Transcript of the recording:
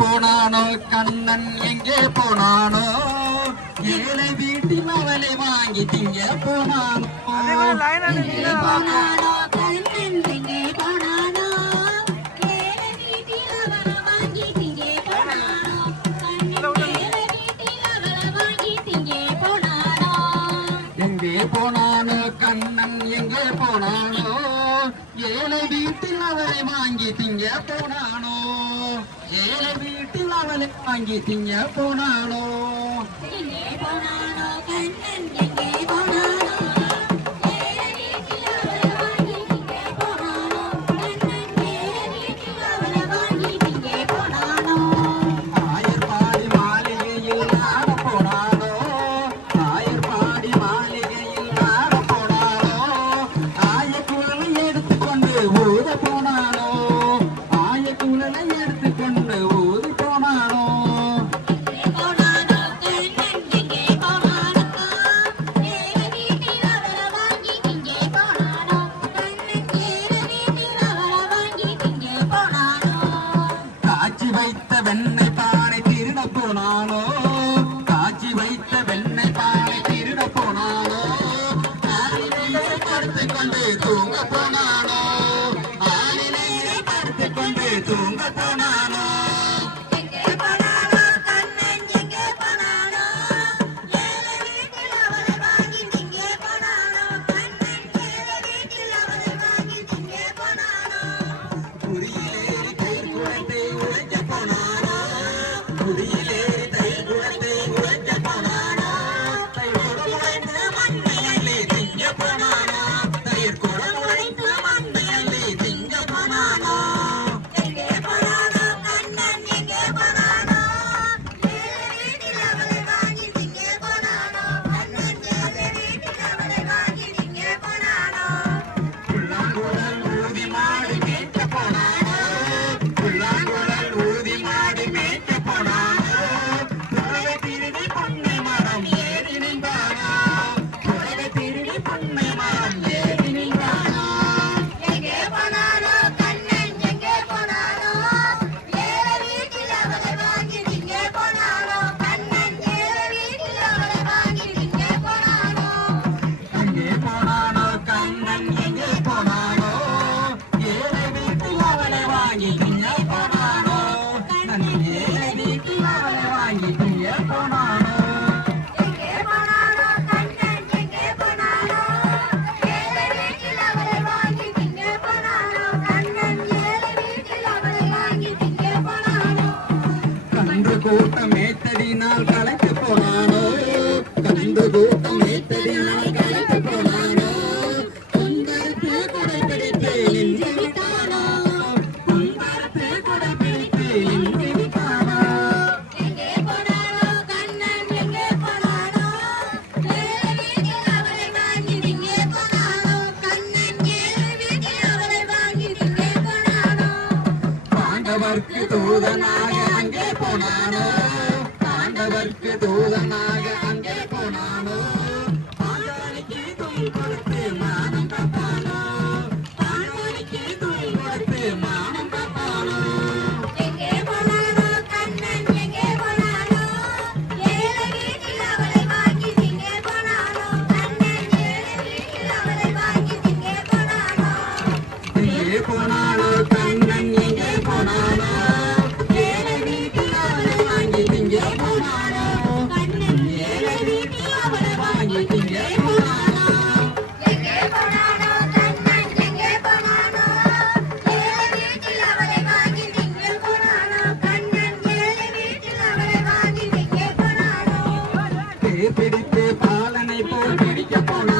போனானோ கண்ணன் எங்கே போனானோ? ஏழை வீட்டில் அவளை வாங்கி திங்க போனானோ? போனானோ? கண்ணன் எங்கே போனானோ? ஏழை வீட்டில் அவளை வாங்கி திங்க போனானோ? ஏழை வீட்டில் அவளை வாங்கி திங்க போனானோ? ஏழை வீட்டில் அவரை வாங்கி திங்க போனானோ? ஏழை Nếu có ăn gì. போனாலோ காட்சி வைத்த வெண்ணை பாலை திருட போனாலோ படுத்து கொண்டு தூங்க போனாலோ ஆளிலே படுத்து கொண்டு தூங்க போனாலோ Korea. கூட்டம் ஏத்தடினால் கலைத்து போனானோ? கந்து கூட்டம் ஏத்தடினால் கலைத்து போனானோ? தூதனாக அடிக்க போன